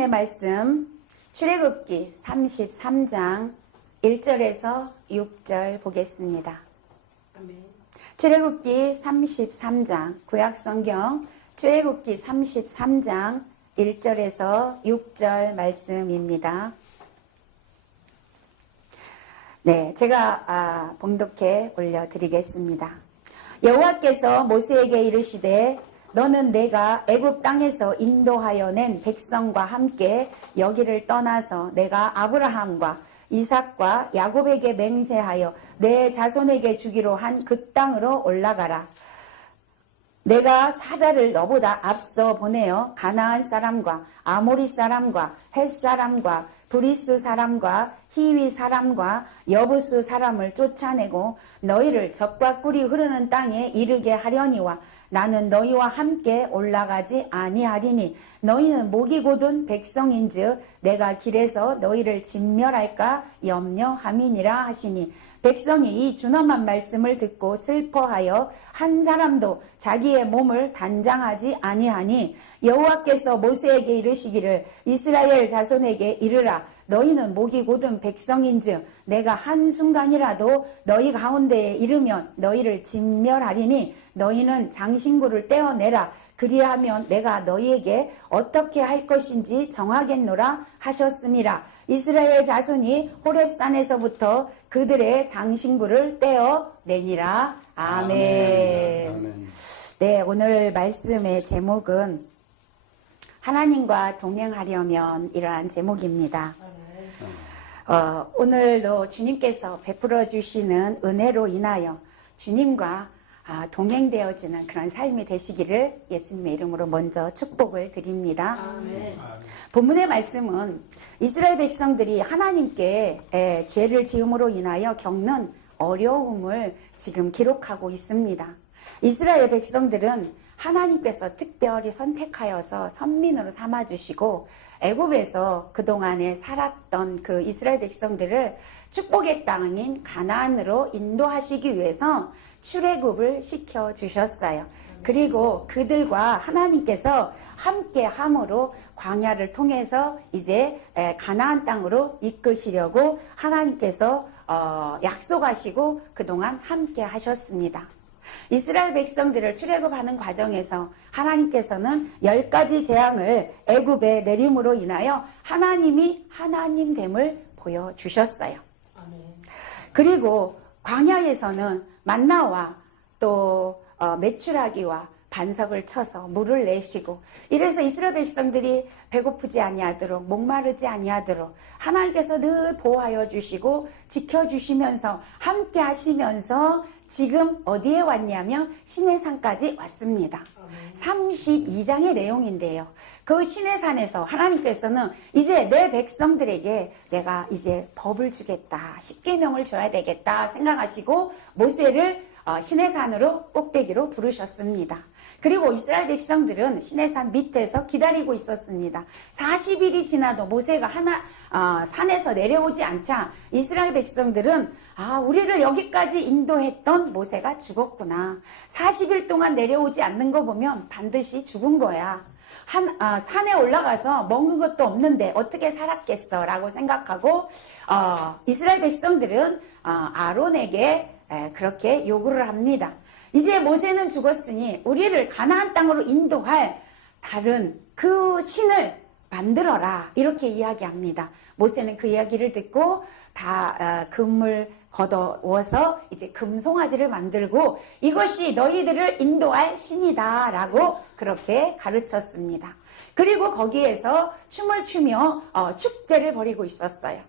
하나님의 말씀 출애굽기 33장 1절에서 6절 보겠습니다. 아멘. 출애굽기 33장 구약성경 출애굽기 33장 1절에서 6절 말씀입니다. 네, 제가 봉독해 올려드리겠습니다. 여호와께서 모세에게 이르시되 너는 내가 애굽 땅에서 인도하여 낸 백성과 함께 여기를 떠나서 내가 아브라함과 이삭과 야곱에게 맹세하여 내 자손에게 주기로 한 그 땅으로 올라가라. 내가 사자를 너보다 앞서 보내어 가나안 사람과 아모리 사람과 헷 사람과 브리스 사람과 히위 사람과 여부수 사람을 쫓아내고 너희를 젖과 꿀이 흐르는 땅에 이르게 하려니와 나는 너희와 함께 올라가지 아니하리니 너희는 목이 곧은 백성인즉 내가 길에서 너희를 진멸할까 염려함이니라 하시니 백성이 이 준엄한 말씀을 듣고 슬퍼하여 한 사람도 자기의 몸을 단장하지 아니하니 여호와께서 모세에게 이르시기를 이스라엘 자손에게 이르라 너희는 목이 곧은 백성인즉 내가 한순간이라도 너희 가운데에 이르면 너희를 진멸하리니 너희는 장신구를 떼어내라 그리하면 내가 너희에게 어떻게 할 것인지 정하겠노라 하셨음이라. 이스라엘 자손이 호렙산에서부터 그들의 장신구를 떼어내니라. 아멘. 아멘. 네, 오늘 말씀의 제목은 하나님과 동행하려면 이러한 제목입니다. 오늘도 주님께서 베풀어 주시는 은혜로 인하여 주님과 동행되어지는 그런 삶이 되시기를 예수님의 이름으로 먼저 축복을 드립니다. 아멘. 본문의 말씀은 이스라엘 백성들이 하나님께 죄를 지음으로 인하여 겪는 어려움을 지금 기록하고 있습니다. 이스라엘 백성들은 하나님께서 특별히 선택하여서 선민으로 삼아주시고 애굽에서 그동안에 살았던 그 이스라엘 백성들을 축복의 땅인 가나안으로 인도하시기 위해서 출애굽을 시켜주셨어요. 그리고 그들과 하나님께서 함께 함으로 광야를 통해서 이제 가나안 땅으로 이끄시려고 하나님께서 약속하시고 그동안 함께 하셨습니다. 이스라엘 백성들을 출애굽하는 과정에서 하나님께서는 10가지 재앙을 애굽에 내림으로 인하여 하나님이 하나님됨을 보여주셨어요. 아멘. 그리고 광야에서는 만나와 또 메추라기와 반석을 쳐서 물을 내시고 이래서 이스라엘 백성들이 배고프지 아니하도록 목마르지 아니하도록 하나님께서 늘 보호하여 주시고 지켜주시면서 함께 하시면서 지금 어디에 왔냐면 시내산까지 왔습니다. 32장의 내용인데요. 그 시내산에서 하나님께서는 이제 내 백성들에게 내가 이제 법을 주겠다. 십계명을 줘야 되겠다 생각하시고 모세를 시내산으로 꼭대기로 부르셨습니다. 그리고 이스라엘 백성들은 시내산 밑에서 기다리고 있었습니다. 40일이 지나도 모세가 산에서 내려오지 않자 이스라엘 백성들은 우리를 여기까지 인도했던 모세가 죽었구나. 40일 동안 내려오지 않는 거 보면 반드시 죽은 거야. 산에 올라가서 먹는 것도 없는데 어떻게 살았겠어 라고 생각하고 이스라엘 백성들은 아론에게 그렇게 요구를 합니다. 이제 모세는 죽었으니 우리를 가나안 땅으로 인도할 다른 그 신을 만들어라 이렇게 이야기합니다. 모세는 그 이야기를 듣고 다 금을 걷어워서 이제 금송아지를 만들고 이것이 너희들을 인도할 신이다 라고 그렇게 가르쳤습니다. 그리고 거기에서 춤을 추며 축제를 벌이고 있었어요.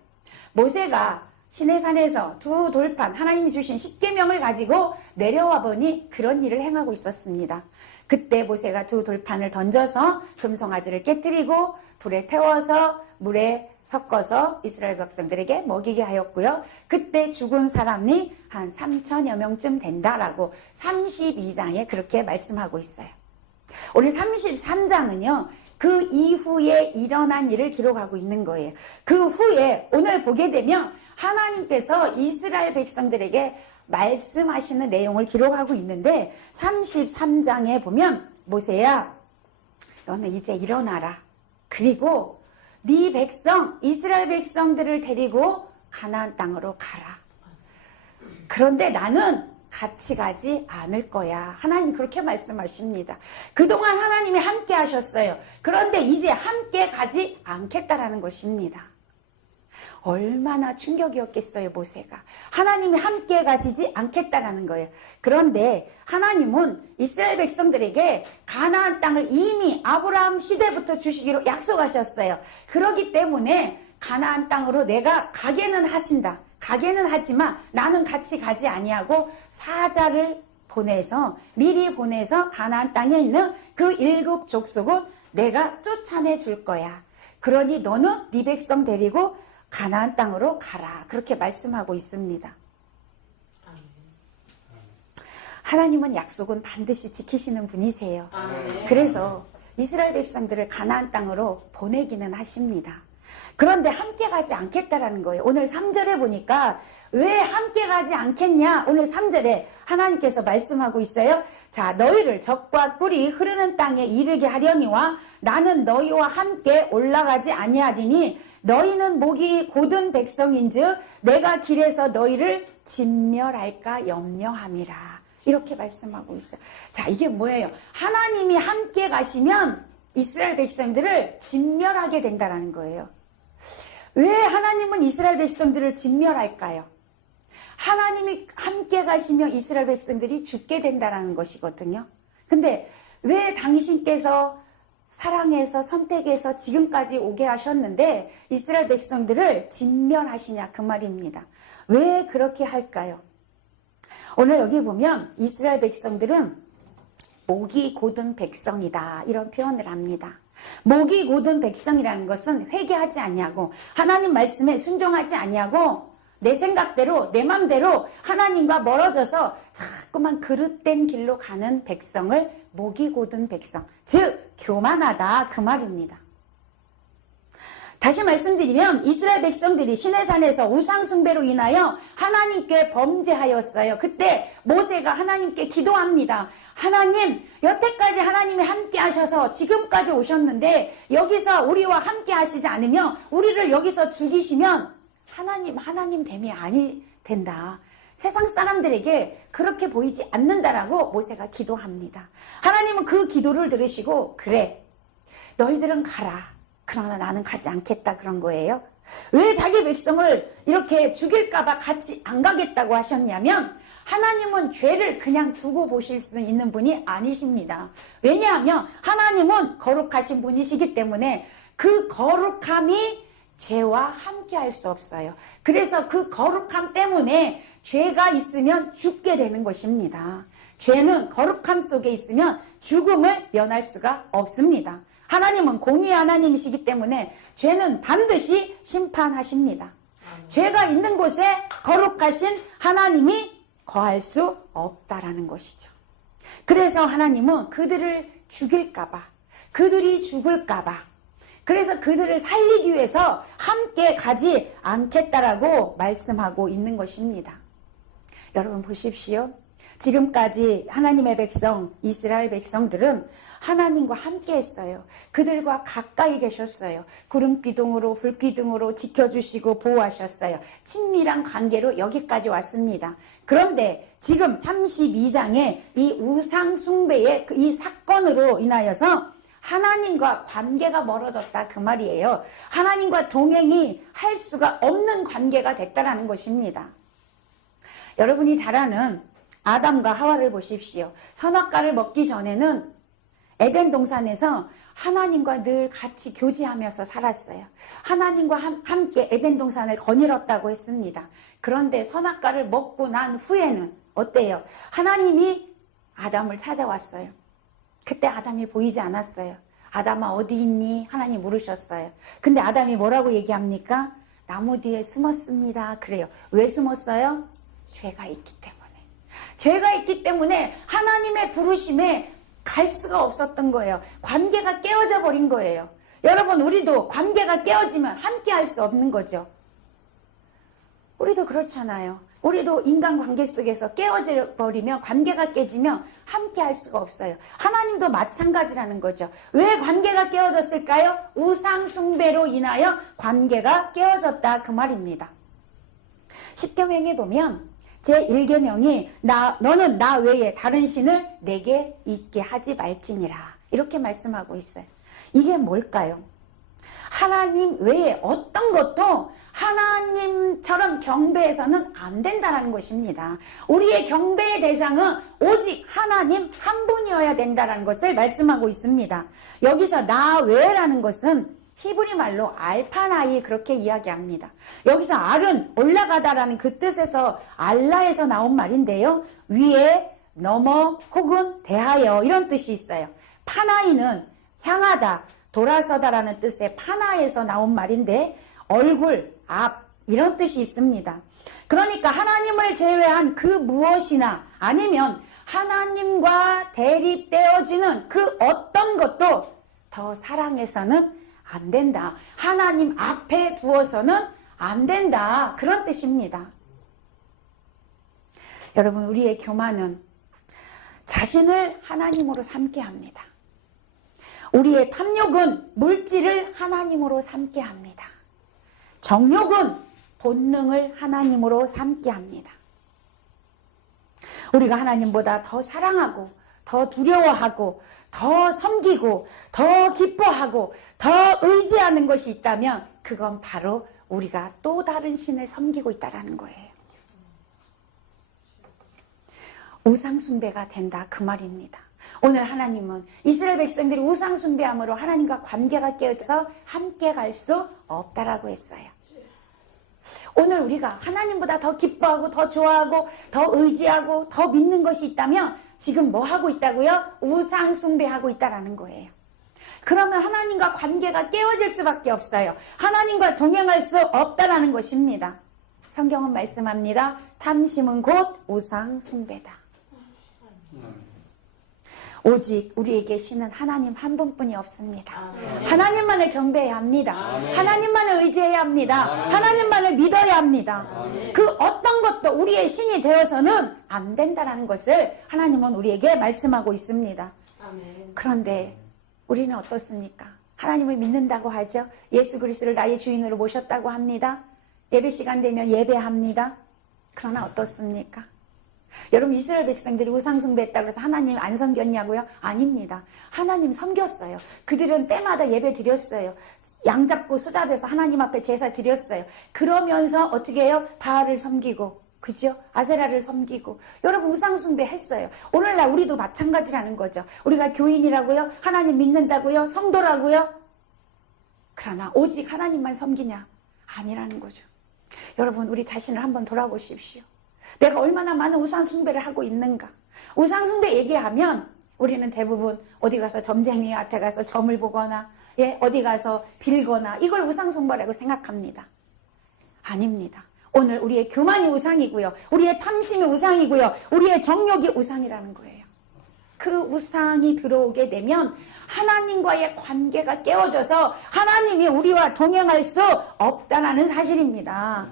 모세가 시내산에서 두 돌판 하나님이 주신 십계명을 가지고 내려와 보니 그런 일을 행하고 있었습니다. 그때 모세가 두 돌판을 던져서 금송아지를 깨뜨리고 불에 태워서 물에 섞어서 이스라엘 백성들에게 먹이게 하였고요. 그때 죽은 사람이 한 3천여 명쯤 된다라고 32장에 그렇게 말씀하고 있어요. 오늘 33장은요. 그 이후에 일어난 일을 기록하고 있는 거예요. 그 후에 오늘 보게 되면 하나님께서 이스라엘 백성들에게 말씀하시는 내용을 기록하고 있는데 33장에 보면 모세야 너는 이제 일어나라. 그리고 네 백성 이스라엘 백성들을 데리고 가나안 땅으로 가라. 그런데 나는 같이 가지 않을 거야. 하나님 그렇게 말씀하십니다. 그동안 하나님이 함께 하셨어요. 그런데 이제 함께 가지 않겠다라는 것입니다. 얼마나 충격이었겠어요, 모세가. 하나님이 함께 가시지 않겠다라는 거예요. 그런데 하나님은 이스라엘 백성들에게 가나안 땅을 이미 아브라함 시대부터 주시기로 약속하셨어요. 그렇기 때문에 가나안 땅으로 내가 가게는 하신다. 가게는 하지만 나는 같이 가지 아니하고 사자를 보내서 미리 보내서 가나안 땅에 있는 그 7 족속은 내가 쫓아내 줄 거야. 그러니 너는 네 백성 데리고 가나안 땅으로 가라. 그렇게 말씀하고 있습니다. 하나님은 약속은 반드시 지키시는 분이세요. 그래서 이스라엘 백성들을 가나안 땅으로 보내기는 하십니다. 그런데 함께 가지 않겠다라는 거예요. 오늘 3절에 보니까 왜 함께 가지 않겠냐? 오늘 3절에 하나님께서 말씀하고 있어요. 자, 너희를 적과 꿀이 흐르는 땅에 이르게 하려니와 나는 너희와 함께 올라가지 아니하리니 너희는 목이 곧은 백성인즉 내가 길에서 너희를 진멸할까 염려함이라. 이렇게 말씀하고 있어요. 자, 이게 뭐예요? 하나님이 함께 가시면 이스라엘 백성들을 진멸하게 된다는 거예요. 왜 하나님은 이스라엘 백성들을 진멸할까요? 하나님이 함께 가시면 이스라엘 백성들이 죽게 된다는 것이거든요. 근데 왜 당신께서 사랑해서 선택해서 지금까지 오게 하셨는데 이스라엘 백성들을 진멸하시냐 그 말입니다. 왜 그렇게 할까요? 오늘 여기 보면 이스라엘 백성들은 목이 곧은 백성이다 이런 표현을 합니다. 목이 곧은 백성이라는 것은 회개하지 아니하고 하나님 말씀에 순종하지 아니하고 내 생각대로 내 맘대로 하나님과 멀어져서 자꾸만 그릇된 길로 가는 백성을 목이 곧은 백성, 즉 교만하다 그 말입니다. 다시 말씀드리면 이스라엘 백성들이 시내산에서 우상 숭배로 인하여 하나님께 범죄하였어요. 그때 모세가 하나님께 기도합니다. 하나님, 여태까지 하나님이 함께 하셔서 지금까지 오셨는데 여기서 우리와 함께 하시지 않으면 우리를 여기서 죽이시면 하나님 됨이 아니 된다. 세상 사람들에게 그렇게 보이지 않는다라고 모세가 기도합니다. 하나님은 그 기도를 들으시고 그래, 너희들은 가라. 그러나 나는 가지 않겠다 그런 거예요. 왜 자기 백성을 이렇게 죽일까봐 같이 안 가겠다고 하셨냐면 하나님은 죄를 그냥 두고 보실 수 있는 분이 아니십니다. 왜냐하면 하나님은 거룩하신 분이시기 때문에 그 거룩함이 죄와 함께 할 수 없어요. 그래서 그 거룩함 때문에 죄가 있으면 죽게 되는 것입니다. 죄는 거룩함 속에 있으면 죽음을 면할 수가 없습니다. 하나님은 공의의 하나님이시기 때문에 죄는 반드시 심판하십니다. 죄가 있는 곳에 거룩하신 하나님이 거할 수 없다라는 것이죠. 그래서 하나님은 그들을 죽일까봐, 그들이 죽을까봐, 그래서 그들을 살리기 위해서 함께 가지 않겠다라고 말씀하고 있는 것입니다. 여러분 보십시오. 지금까지 하나님의 백성, 이스라엘 백성들은 하나님과 함께 했어요. 그들과 가까이 계셨어요. 구름 기둥으로 불 기둥으로 지켜주시고 보호하셨어요. 친밀한 관계로 여기까지 왔습니다. 그런데 지금 32장에 이 우상 숭배의 이 사건으로 인하여서 하나님과 관계가 멀어졌다 그 말이에요. 하나님과 동행이 할 수가 없는 관계가 됐다라는 것입니다. 여러분이 잘 아는 아담과 하와를 보십시오. 선악과를 먹기 전에는 에덴 동산에서 하나님과 늘 같이 교제하면서 살았어요. 하나님과 함께 에덴 동산을 거닐었다고 했습니다. 그런데 선악과를 먹고 난 후에는 어때요? 하나님이 아담을 찾아왔어요. 그때 아담이 보이지 않았어요. 아담아 어디 있니? 하나님 물으셨어요. 근데 아담이 뭐라고 얘기합니까? 나무 뒤에 숨었습니다. 그래요. 왜 숨었어요? 죄가 있기 때문에. 죄가 있기 때문에 하나님의 부르심에 갈 수가 없었던 거예요. 관계가 깨어져 버린 거예요. 여러분 우리도 관계가 깨어지면 함께 할 수 없는 거죠. 우리도 그렇잖아요. 우리도 인간관계 속에서 깨어져 버리면, 관계가 깨지면 함께 할 수가 없어요. 하나님도 마찬가지라는 거죠. 왜 관계가 깨어졌을까요? 우상 숭배로 인하여 관계가 깨어졌다, 그 말입니다. 10계명에 보면 제1계명이 너는 나 외에 다른 신을 내게 있게 하지 말지니라, 이렇게 말씀하고 있어요. 이게 뭘까요? 하나님 외에 어떤 것도 하나님처럼 경배해서는 안 된다는 것입니다. 우리의 경배의 대상은 오직 하나님 한 분이어야 된다는 것을 말씀하고 있습니다. 여기서 나 외라는 것은 히브리 말로 알파나이, 그렇게 이야기합니다. 여기서 알은 올라가다라는 그 뜻에서 알라에서 나온 말인데요. 위에, 넘어, 혹은 대하여, 이런 뜻이 있어요. 파나이는 향하다, 돌아서다라는 뜻의 파나에서 나온 말인데 얼굴, 앞, 이런 뜻이 있습니다. 그러니까 하나님을 제외한 그 무엇이나, 아니면 하나님과 대립되어지는 그 어떤 것도 더 사랑해서는 안 된다. 하나님 앞에 두어서는 안 된다, 그런 뜻입니다. 여러분, 우리의 교만은 자신을 하나님으로 삼게 합니다. 우리의 탐욕은 물질을 하나님으로 삼게 합니다. 정욕은 본능을 하나님으로 삼게 합니다. 우리가 하나님보다 더 사랑하고, 더 두려워하고, 더 섬기고, 더 기뻐하고, 더 의지하는 것이 있다면 그건 바로 우리가 또 다른 신을 섬기고 있다는 거예요. 우상숭배가 된다, 그 말입니다. 오늘 하나님은 이스라엘 백성들이 우상숭배함으로 하나님과 관계가 깨어져서 함께 갈 수 없다라고 했어요. 오늘 우리가 하나님보다 더 기뻐하고, 더 좋아하고, 더 의지하고, 더 믿는 것이 있다면 지금 뭐 하고 있다고요? 우상숭배하고 있다라는 거예요. 그러면 하나님과 관계가 깨어질 수밖에 없어요. 하나님과 동행할 수 없다라는 것입니다. 성경은 말씀합니다. 탐심은 곧 우상숭배다. 오직 우리에게 신은 하나님 한 분뿐이 없습니다. 하나님만을 경배해야 합니다. 하나님만을 의지해야 합니다. 하나님만을 믿어야 합니다. 그 어떤 것도 우리의 신이 되어서는 안 된다는 것을 하나님은 우리에게 말씀하고 있습니다. 그런데 우리는 어떻습니까? 하나님을 믿는다고 하죠. 예수 그리스도를 나의 주인으로 모셨다고 합니다. 예배 시간 되면 예배합니다. 그러나 어떻습니까? 여러분, 이스라엘 백성들이 우상숭배했다고 해서 하나님 안 섬겼냐고요? 아닙니다. 하나님 섬겼어요. 그들은 때마다 예배 드렸어요. 양 잡고 소 잡아서 하나님 앞에 제사 드렸어요. 그러면서 어떻게 해요? 바알을 섬기고, 그죠? 아세라를 섬기고. 여러분, 우상숭배 했어요. 오늘날 우리도 마찬가지라는 거죠. 우리가 교인이라고요? 하나님 믿는다고요? 성도라고요? 그러나 오직 하나님만 섬기냐? 아니라는 거죠. 여러분, 우리 자신을 한번 돌아보십시오. 내가 얼마나 많은 우상숭배를 하고 있는가. 우상숭배 얘기하면 우리는 대부분 어디 가서 점쟁이한테 가서 점을 보거나, 어디 가서 빌거나, 이걸 우상숭배라고 생각합니다. 아닙니다. 오늘 우리의 교만이 우상이고요. 우리의 탐심이 우상이고요. 우리의 정욕이 우상이라는 거예요. 그 우상이 들어오게 되면 하나님과의 관계가 깨어져서 하나님이 우리와 동행할 수 없다는 사실입니다.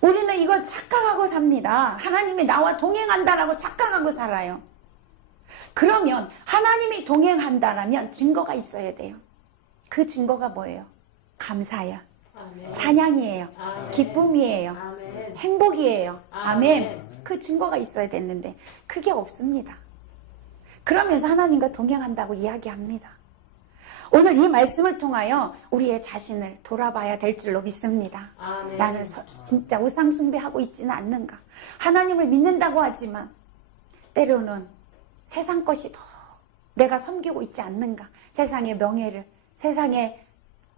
우리는 이걸 착각하고 삽니다. 하나님이 나와 동행한다라고 착각하고 살아요. 그러면 하나님이 동행한다라면 증거가 있어야 돼요. 그 증거가 뭐예요? 감사야. 아멘. 찬양이에요. 아멘. 기쁨이에요. 아멘. 행복이에요. 아멘. 그 증거가 있어야 됐는데 그게 없습니다. 그러면서 하나님과 동행한다고 이야기합니다. 오늘 이 말씀을 통하여 우리의 자신을 돌아봐야 될 줄로 믿습니다. 아멘. 나는 진짜 우상숭배하고 있지는 않는가? 하나님을 믿는다고 하지만 때로는 세상 것이 더 내가 섬기고 있지 않는가? 세상의 명예를, 세상의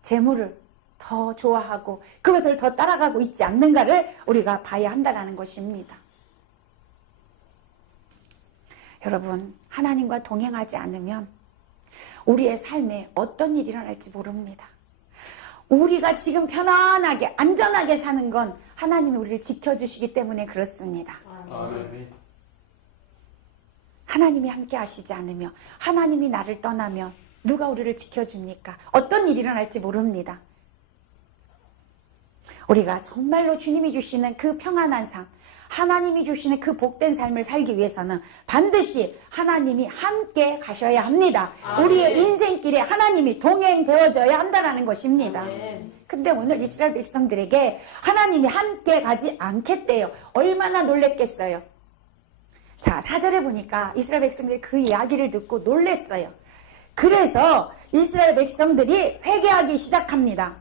재물을 더 좋아하고 그것을 더 따라가고 있지 않는가를 우리가 봐야 한다는 것입니다. 여러분, 하나님과 동행하지 않으면 우리의 삶에 어떤 일이 일어날지 모릅니다. 우리가 지금 편안하게 안전하게 사는 건 하나님이 우리를 지켜주시기 때문에 그렇습니다. 아멘. 하나님이 함께 하시지 않으며 하나님이 나를 떠나면 누가 우리를 지켜줍니까? 어떤 일이 일어날지 모릅니다. 우리가 정말로 주님이 주시는 그 평안한 삶, 하나님이 주시는 그 복된 삶을 살기 위해서는 반드시 하나님이 함께 가셔야 합니다. 우리의 인생길에 하나님이 동행되어져야 한다는 것입니다. 근데 오늘 이스라엘 백성들에게 하나님이 함께 가지 않겠대요. 얼마나 놀랬겠어요. 자, 4절에 보니까 이스라엘 백성들이 그 이야기를 듣고 놀랬어요. 그래서 이스라엘 백성들이 회개하기 시작합니다.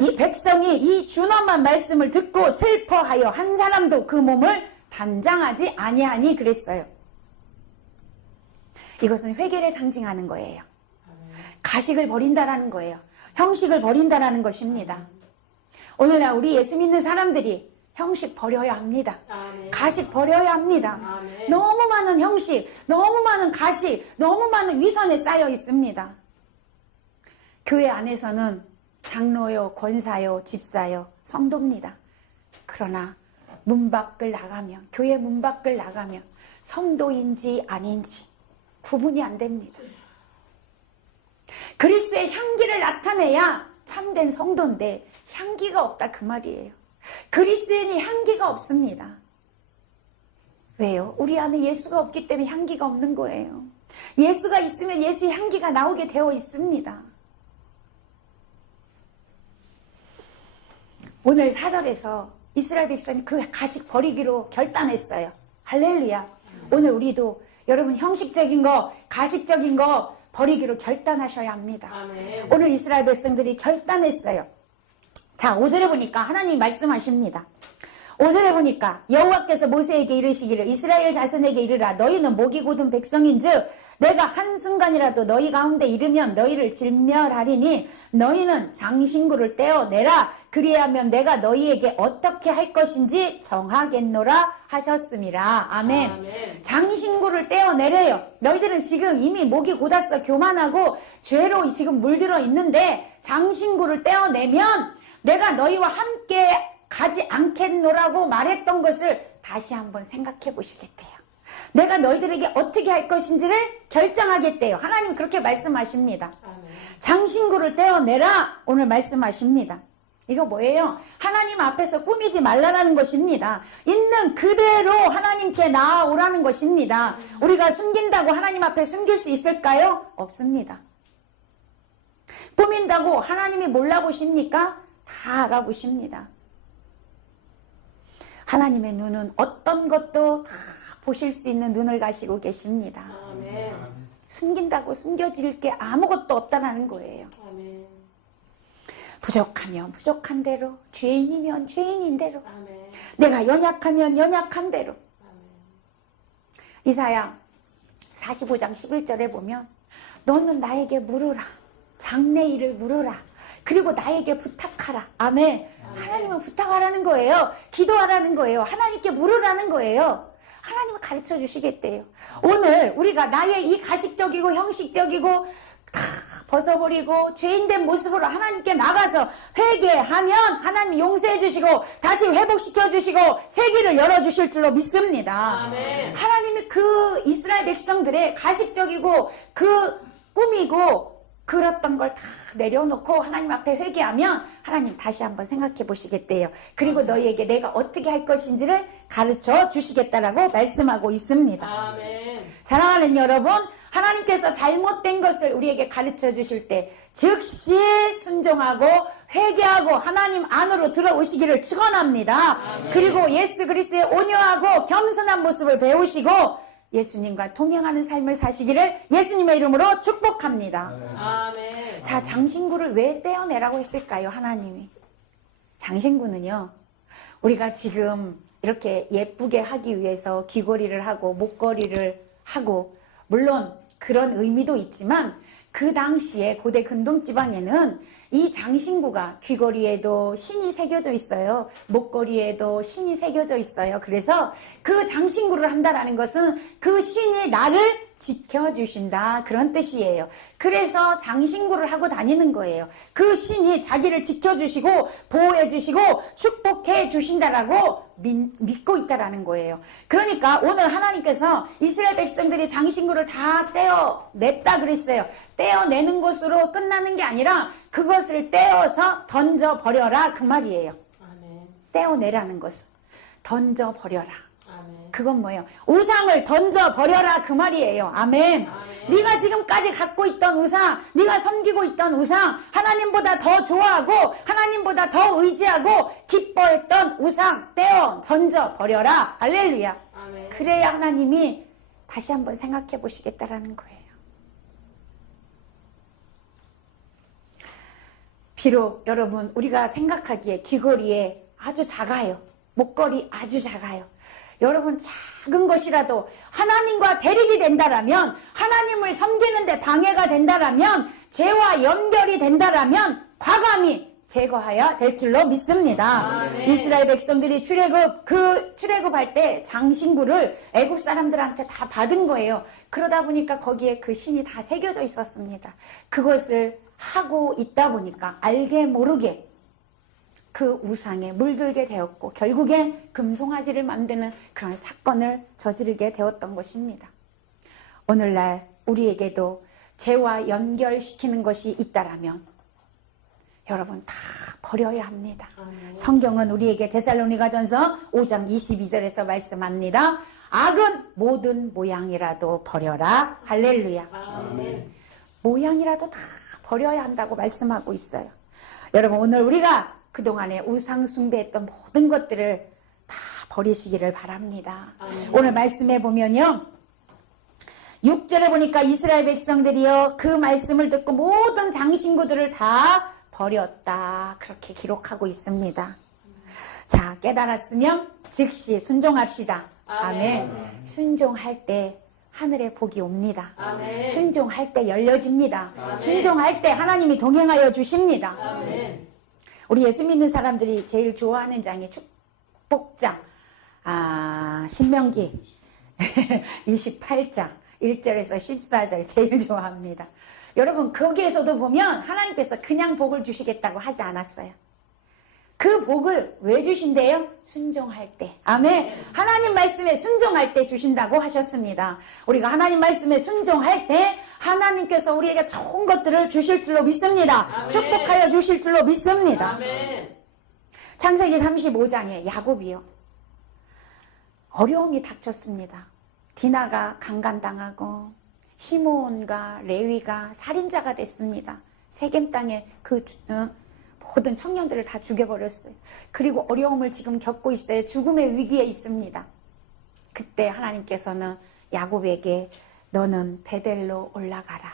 이 백성이 이 준엄한 말씀을 듣고 슬퍼하여 한 사람도 그 몸을 단장하지 아니하니 그랬어요. 이것은 회개를 상징하는 거예요. 가식을 버린다라는 거예요. 형식을 버린다라는 것입니다. 오늘날 우리 예수 믿는 사람들이 형식 버려야 합니다. 가식 버려야 합니다. 너무 많은 형식, 너무 많은 가식, 너무 많은 위선에 쌓여 있습니다. 교회 안에서는 장로요, 권사요, 집사요, 성도입니다. 그러나 문 밖을 나가면, 교회 문 밖을 나가면 성도인지 아닌지 구분이 안 됩니다. 그리스도의 향기를 나타내야 참된 성도인데 향기가 없다 그 말이에요. 그리스도인이 향기가 없습니다. 왜요? 우리 안에 예수가 없기 때문에 향기가 없는 거예요. 예수가 있으면 예수의 향기가 나오게 되어 있습니다. 오늘 4절에서 이스라엘 백성이 그 가식 버리기로 결단했어요. 할렐루야. 오늘 우리도 여러분 형식적인 거, 가식적인 거 버리기로 결단하셔야 합니다. 오늘 이스라엘 백성들이 결단했어요. 자, 5절에 보니까 하나님이 말씀하십니다. 5절에 보니까 여호와께서 모세에게 이르시기를 이스라엘 자손에게 이르라 너희는 목이 곧은 백성인즉 내가 한순간이라도 너희 가운데 이르면 너희를 진멸하리니 너희는 장신구를 떼어내라 그리하면 내가 너희에게 어떻게 할 것인지 정하겠노라 하셨음이라. 아멘. 장신구를 떼어내래요. 너희들은 지금 이미 목이 곧았어. 교만하고 죄로 지금 물들어 있는데 장신구를 떼어내면 내가 너희와 함께 가지 않겠노라고 말했던 것을 다시 한번 생각해 보시겠대요. 내가 너희들에게 어떻게 할 것인지를 결정하겠대요. 하나님 그렇게 말씀하십니다. 장신구를 떼어내라 오늘 말씀하십니다. 이거 뭐예요? 하나님 앞에서 꾸미지 말라라는 것입니다. 있는 그대로 하나님께 나아오라는 것입니다. 우리가 숨긴다고 하나님 앞에 숨길 수 있을까요? 없습니다. 꾸민다고 하나님이 몰라보십니까? 다 알아보십니다. 하나님의 눈은 어떤 것도 다 보실 수 있는 눈을 가지고 계십니다. 아멘. 숨긴다고 숨겨질 게 아무것도 없다는 거예요. 아멘. 부족하면 부족한 대로, 죄인이면 죄인인 대로, 아멘. 내가 연약하면 연약한 대로. 아멘. 이사야 45장 11절에 보면 너는 나에게 물으라, 장래 일을 물으라, 그리고 나에게 부탁하라. 아멘. 하나님은 부탁하라는 거예요. 기도하라는 거예요. 하나님께 물으라는 거예요. 하나님은 가르쳐 주시겠대요. 오늘 우리가 나의 이 가식적이고 형식적이고 다 벗어버리고 죄인된 모습으로 하나님께 나가서 회개하면 하나님 용서해 주시고 다시 회복시켜 주시고 새 길을 열어주실 줄로 믿습니다. 아멘. 하나님이 그 이스라엘 백성들의 가식적이고 그 꾸미고 그랬던 걸 다 내려놓고 하나님 앞에 회개하면 하나님 다시 한번 생각해 보시겠대요. 그리고 너희에게 내가 어떻게 할 것인지를 가르쳐 주시겠다라고 말씀하고 있습니다. 아멘. 사랑하는 여러분, 하나님께서 잘못된 것을 우리에게 가르쳐 주실 때 즉시 순종하고 회개하고 하나님 안으로 들어오시기를 축원합니다. 아멘. 그리고 예수 그리스도의 온유하고 겸손한 모습을 배우시고 예수님과 동행하는 삶을 사시기를 예수님의 이름으로 축복합니다. 아멘. 자, 장신구를 왜 떼어내라고 했을까요? 하나님이. 장신구는요, 우리가 지금 이렇게 예쁘게 하기 위해서 귀걸이를 하고 목걸이를 하고 물론 그런 의미도 있지만 그 당시에 고대 근동지방에는 이 장신구가 귀걸이에도 신이 새겨져 있어요. 목걸이에도 신이 새겨져 있어요. 그래서 그 장신구를 한다라는 것은 그 신이 나를 지켜주신다 그런 뜻이에요. 그래서 장신구를 하고 다니는 거예요. 그 신이 자기를 지켜주시고 보호해주시고 축복해 주신다라고 믿고 있다라는 거예요. 그러니까 오늘 하나님께서 이스라엘 백성들이 장신구를 다 떼어냈다 그랬어요. 떼어내는 것으로 끝나는 게 아니라 그것을 떼어서 던져버려라 그 말이에요. 아멘. 떼어내라는 것은. 던져버려라. 아멘. 그건 뭐예요? 우상을 던져버려라 그 말이에요. 아멘. 네가 지금까지 갖고 있던 우상, 네가 섬기고 있던 우상, 하나님보다 더 좋아하고 하나님보다 더 의지하고 기뻐했던 우상 떼어 던져버려라. 할렐루야. 아멘. 그래야 하나님이 다시 한번 생각해 보시겠다라는 거예요. 비록 여러분 우리가 생각하기에 귀걸이에 아주 작아요. 목걸이 아주 작아요. 여러분 작은 것이라도 하나님과 대립이 된다라면, 하나님을 섬기는데 방해가 된다라면, 죄와 연결이 된다라면 과감히 제거해야 될 줄로 믿습니다. 이스라엘 백성들이 출애굽할 때 장신구를 애굽 사람들한테 다 받은 거예요. 그러다 보니까 거기에 그 신이 다 새겨져 있었습니다. 그것을 하고 있다 보니까 알게 모르게 그 우상에 물들게 되었고 결국엔 금송아지를 만드는 그런 사건을 저지르게 되었던 것입니다. 오늘날 우리에게도 죄와 연결시키는 것이 있다라면 여러분 다 버려야 합니다. 성경은 우리에게 데살로니가전서 5장 22절에서 말씀합니다. 악은 모든 모양이라도 버려라. 할렐루야. 아멘. 모양이라도 다 버려야 한다고 말씀하고 있어요. 여러분 오늘 우리가 그동안에 우상 숭배했던 모든 것들을 다 버리시기를 바랍니다. 오늘 말씀해 보면요. 6절에 보니까 이스라엘 백성들이요 그 말씀을 듣고 모든 장신구들을 다 버렸다. 그렇게 기록하고 있습니다. 자, 깨달았으면 즉시 순종합시다. 아멘. 순종할 때 하늘의 복이 옵니다. 아멘. 순종할 때 열려집니다. 순종할 때 하나님이 동행하여 주십니다. 아멘. 우리 예수 믿는 사람들이 제일 좋아하는 장이 축복장, 신명기 28장 1절에서 14절 제일 좋아합니다. 여러분 거기에서도 보면 하나님께서 그냥 복을 주시겠다고 하지 않았어요. 그 복을 왜 주신대요? 순종할 때. 아멘. 하나님 말씀에 순종할 때 주신다고 하셨습니다. 우리가 하나님 말씀에 순종할 때 하나님께서 우리에게 좋은 것들을 주실 줄로 믿습니다. 아멘. 축복하여 주실 줄로 믿습니다. 아멘. 창세기 35장에 야곱이요. 어려움이 닥쳤습니다. 디나가 강간당하고 시몬과 레위가 살인자가 됐습니다. 세겜 땅에 그 모든 청년들을 다 죽여버렸어요. 그리고 어려움을 지금 겪고 있어요. 죽음의 위기에 있습니다. 그때 하나님께서는 야곱에게 너는 베델로 올라가라.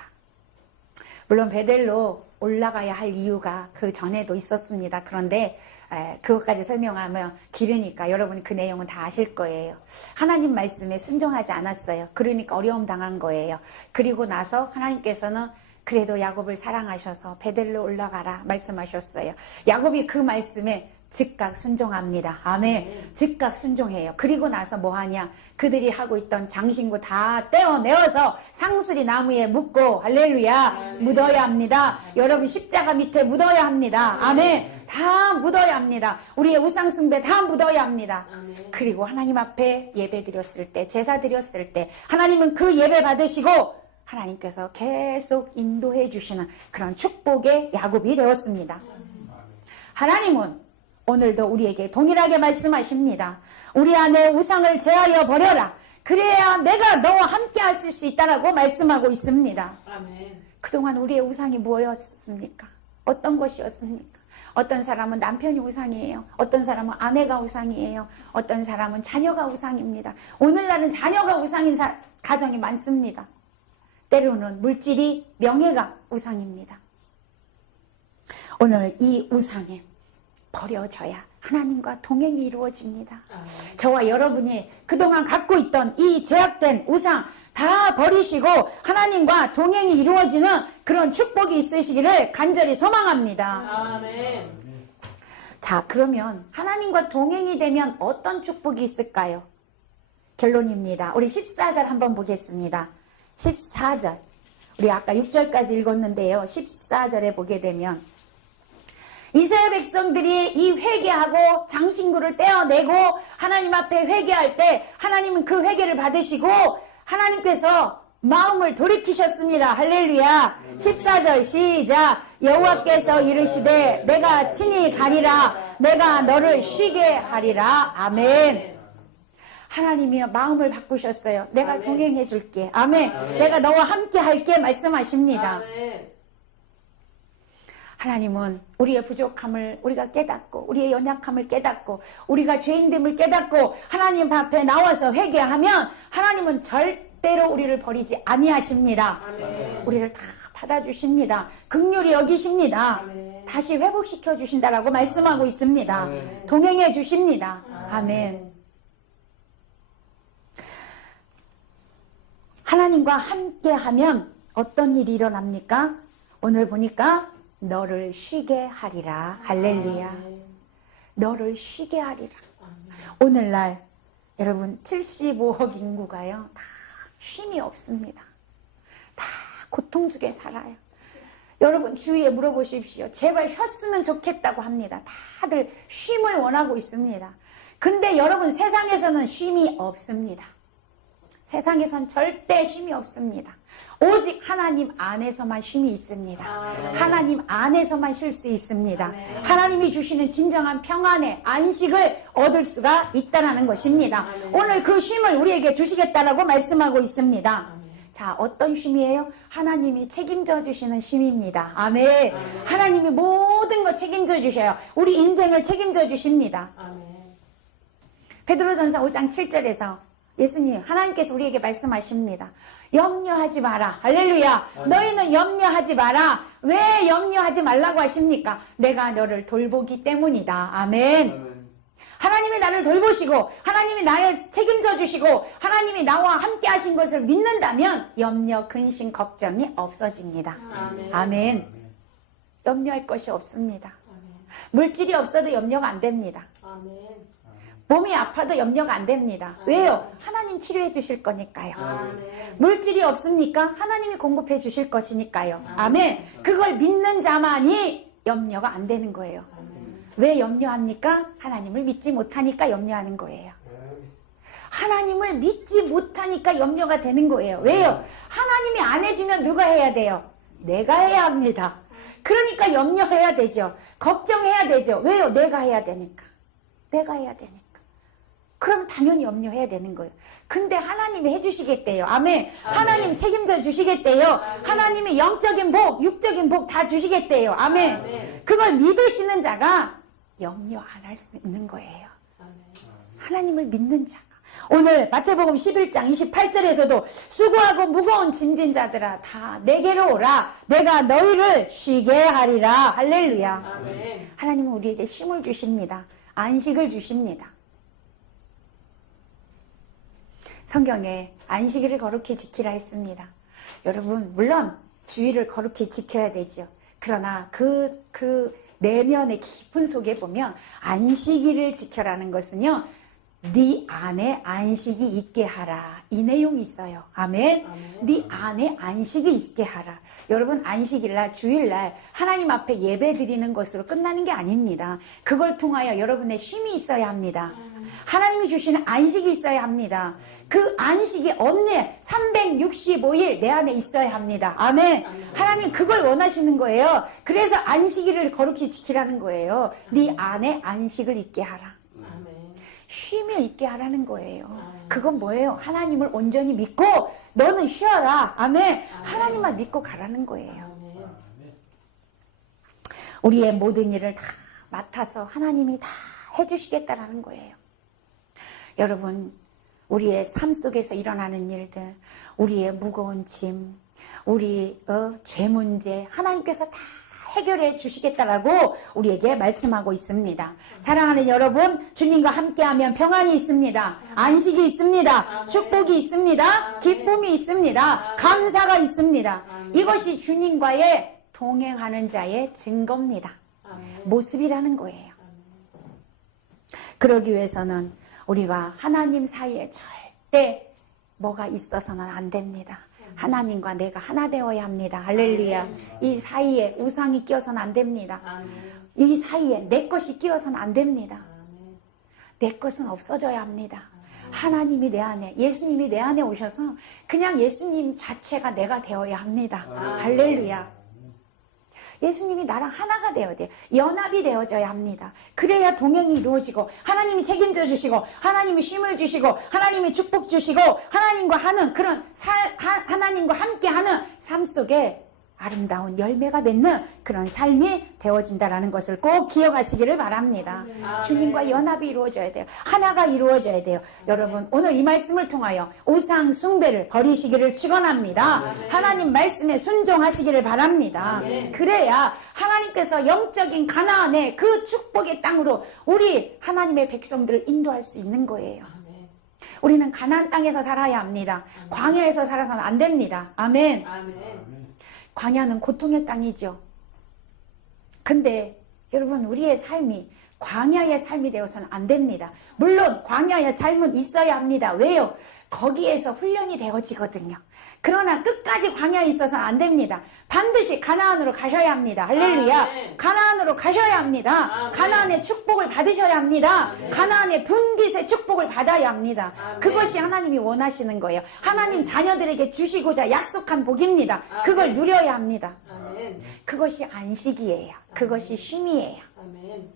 물론 베델로 올라가야 할 이유가 그 전에도 있었습니다. 그런데 그것까지 설명하면 길으니까 여러분이 그 내용은 다 아실 거예요. 하나님 말씀에 순종하지 않았어요. 그러니까 어려움 당한 거예요. 그리고 나서 하나님께서는 그래도 야곱을 사랑하셔서 베델로 올라가라 말씀하셨어요. 야곱이 그 말씀에 즉각 순종합니다. 아멘. 즉각 순종해요. 그리고 나서 뭐 하냐? 그들이 하고 있던 장신구 다 떼어내어서 상수리 나무에 묻고 할렐루야 묻어야 합니다. 여러분 십자가 밑에 묻어야 합니다. 아멘. 다 묻어야 합니다. 우리의 우상 숭배 다 묻어야 합니다. 그리고 하나님 앞에 예배 드렸을 때, 제사 드렸을 때 하나님은 그 예배 받으시고 하나님께서 계속 인도해 주시는 그런 축복의 야곱이 되었습니다. 하나님은 오늘도 우리에게 동일하게 말씀하십니다. 우리 안에 우상을 제하여 버려라. 그래야 내가 너와 함께 하실 수 있다라고 말씀하고 있습니다. 아멘. 그동안 우리의 우상이 무엇이었습니까? 어떤 것이었습니까? 어떤 사람은 남편이 우상이에요. 어떤 사람은 아내가 우상이에요. 어떤 사람은 자녀가 우상입니다. 오늘날은 자녀가 우상인 가정이 많습니다. 때로는 물질이 명예가 우상입니다. 오늘 이 우상에 버려져야 하나님과 동행이 이루어집니다. 저와 여러분이 그동안 갖고 있던 이 죄악된 우상 다 버리시고 하나님과 동행이 이루어지는 그런 축복이 있으시기를 간절히 소망합니다. 아멘. 자, 그러면 하나님과 동행이 되면 어떤 축복이 있을까요? 결론입니다. 우리 14절 한번 보겠습니다. 14절. 우리 아까 6절까지 읽었는데요. 14절에 보게 되면 이스라엘 백성들이 이 회개하고 장신구를 떼어내고 하나님 앞에 회개할 때 하나님은 그 회개를 받으시고 하나님께서 마음을 돌이키셨습니다. 할렐루야. 14절 시작. 여호와께서 이르시되 내가 친히 가리라. 내가 너를 쉬게 하리라. 아멘. 하나님이 마음을 바꾸셨어요. 내가 아멘. 동행해 줄게. 아멘. 아멘. 내가 너와 함께 할게 말씀하십니다. 아멘. 하나님은 우리의 부족함을 우리가 깨닫고 우리의 연약함을 깨닫고 우리가 죄인됨을 깨닫고 하나님 앞에 나와서 회개하면 하나님은 절대로 우리를 버리지 아니하십니다. 아멘. 우리를 다 받아주십니다. 긍휼히 여기십니다. 아멘. 다시 회복시켜 주신다라고 말씀하고 있습니다. 아멘. 동행해 주십니다. 아멘. 하나님과 함께 하면 어떤 일이 일어납니까? 오늘 보니까 너를 쉬게 하리라. 할렐루야. 아멘. 너를 쉬게 하리라. 아멘. 오늘날 여러분 75억 인구가요. 다 쉼이 없습니다. 다 고통 속에 살아요. 여러분 주위에 물어보십시오. 제발 쉬었으면 좋겠다고 합니다. 다들 쉼을 원하고 있습니다. 근데 여러분 세상에서는 쉼이 없습니다. 세상에선 절대 쉼이 없습니다. 오직 하나님 안에서만 쉼이 있습니다. 아멘. 하나님 안에서만 쉴 수 있습니다. 아멘. 하나님이 주시는 진정한 평안의 안식을 얻을 수가 있다는 것입니다. 아멘. 오늘 그 쉼을 우리에게 주시겠다라고 말씀하고 있습니다. 아멘. 자, 어떤 쉼이에요? 하나님이 책임져 주시는 쉼입니다. 아멘. 하나님이 모든 거 책임져 주셔요. 우리 인생을 책임져 주십니다. 아멘. 베드로전서 5장 7절에서 예수님, 하나님께서 우리에게 말씀하십니다. 염려하지 마라. 할렐루야. 너희는 염려하지 마라. 왜 염려하지 말라고 하십니까? 내가 너를 돌보기 때문이다. 아멘. 아멘. 하나님이 나를 돌보시고 하나님이 나를 책임져 주시고 하나님이 나와 함께 하신 것을 믿는다면 염려, 근심, 걱정이 없어집니다. 아멘. 아멘. 염려할 것이 없습니다. 아멘. 물질이 없어도 염려가 안 됩니다. 아멘. 몸이 아파도 염려가 안 됩니다. 왜요? 하나님 치료해 주실 거니까요. 아멘. 물질이 없습니까? 하나님이 공급해 주실 것이니까요. 아멘. 그걸 믿는 자만이 염려가 안 되는 거예요. 왜 염려합니까? 하나님을 믿지 못하니까 염려하는 거예요. 하나님을 믿지 못하니까 염려가 되는 거예요. 왜요? 하나님이 안 해주면 누가 해야 돼요? 내가 해야 합니다. 그러니까 염려해야 되죠. 걱정해야 되죠. 왜요? 내가 해야 되니까. 내가 해야 되니까. 그럼 당연히 염려해야 되는 거예요. 근데 하나님이 해주시겠대요. 아멘. 하나님 책임져 주시겠대요. 하나님이 영적인 복, 육적인 복 다 주시겠대요. 아멘. 아멘. 그걸 믿으시는 자가 염려 안 할 수 있는 거예요. 아멘. 하나님을 믿는 자가. 오늘 마태복음 11장 28절에서도 수고하고 무거운 짐진 자들아 다 내게로 오라. 내가 너희를 쉬게 하리라. 할렐루야. 아멘. 하나님은 우리에게 쉼을 주십니다. 안식을 주십니다. 성경에 안식일을 거룩히 지키라 했습니다. 여러분 물론 주일을 거룩히 지켜야 되죠. 그러나 그 내면의 깊은 속에 보면 안식일을 지켜라는 것은요. 네 안에 안식이 있게 하라. 이 내용이 있어요. 아멘. 네 안에 안식이 있게 하라. 여러분 안식일날 주일날 하나님 앞에 예배 드리는 것으로 끝나는 게 아닙니다. 그걸 통하여 여러분의 쉼이 있어야 합니다. 하나님이 주시는 안식이 있어야 합니다. 그 안식이 언제 365일 내 안에 있어야 합니다. 아멘. 하나님 그걸 원하시는 거예요. 그래서 안식일을 거룩히 지키라는 거예요. 네 안에 안식을 있게 하라. 아멘. 쉼을 있게 하라는 거예요. 그건 뭐예요? 하나님을 온전히 믿고 너는 쉬어라. 아멘. 하나님만 믿고 가라는 거예요. 아멘. 우리의 모든 일을 다 맡아서 하나님이 다 해주시겠다라는 거예요. 여러분 우리의 삶 속에서 일어나는 일들, 우리의 무거운 짐, 우리 죄 문제 하나님께서 다 해결해 주시겠다라고 우리에게 말씀하고 있습니다. 사랑하는 여러분, 주님과 함께하면 평안이 있습니다. 안식이 있습니다. 축복이 있습니다. 기쁨이 있습니다. 감사가 있습니다. 이것이 주님과의 동행하는 자의 증거입니다. 아멘. 모습이라는 거예요. 그러기 위해서는 우리가 하나님 사이에 절대 뭐가 있어서는 안 됩니다. 하나님과 내가 하나 되어야 합니다. 할렐루야. 이 사이에 우상이 끼어서는 안 됩니다. 아멘. 이 사이에 내 것이 끼어서는 안 됩니다. 아멘. 내 것은 없어져야 합니다. 하나님이 내 안에, 예수님이 내 안에 오셔서 그냥 예수님 자체가 내가 되어야 합니다. 할렐루야. 예수님이 나랑 하나가 되어야 돼요. 연합이 되어져야 합니다. 그래야 동행이 이루어지고 하나님이 책임져 주시고 하나님이 쉼을 주시고 하나님이 축복 주시고 하나님과 하는 그런 하나님과 함께하는 삶 속에 아름다운 열매가 맺는 그런 삶이 되어진다라는 것을 꼭 기억하시기를 바랍니다. 주님과 연합이 이루어져야 돼요. 하나가 이루어져야 돼요. 여러분 오늘 이 말씀을 통하여 우상 숭배를 버리시기를 축원합니다. 하나님 말씀에 순종하시기를 바랍니다. 그래야 하나님께서 영적인 가나안의 그 축복의 땅으로 우리 하나님의 백성들을 인도할 수 있는 거예요. 우리는 가나안 땅에서 살아야 합니다. 광야에서 살아서는 안 됩니다. 아멘. 광야는 고통의 땅이죠. 근데 여러분 우리의 삶이 광야의 삶이 되어서는 안 됩니다. 물론 광야의 삶은 있어야 합니다. 왜요? 거기에서 훈련이 되어지거든요. 그러나 끝까지 광야에 있어서는 안 됩니다. 반드시 가나안으로 가셔야 합니다. 할렐루야. 아멘. 가나안으로 가셔야 합니다. 아멘. 가나안의 축복을 받으셔야 합니다. 아멘. 가나안의 분깃의 축복을 받아야 합니다. 아멘. 그것이 하나님이 원하시는 거예요. 하나님 자녀들에게 주시고자 약속한 복입니다. 그걸 누려야 합니다. 아멘. 그것이 안식이에요. 그것이 쉼이에요. 아멘.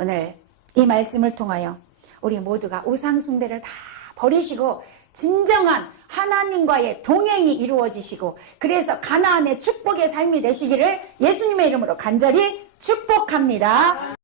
오늘 이 말씀을 통하여 우리 모두가 우상 숭배를 다 버리시고 진정한 하나님과의 동행이 이루어지시고 그래서 가나안의 축복의 삶이 되시기를 예수님의 이름으로 간절히 축복합니다.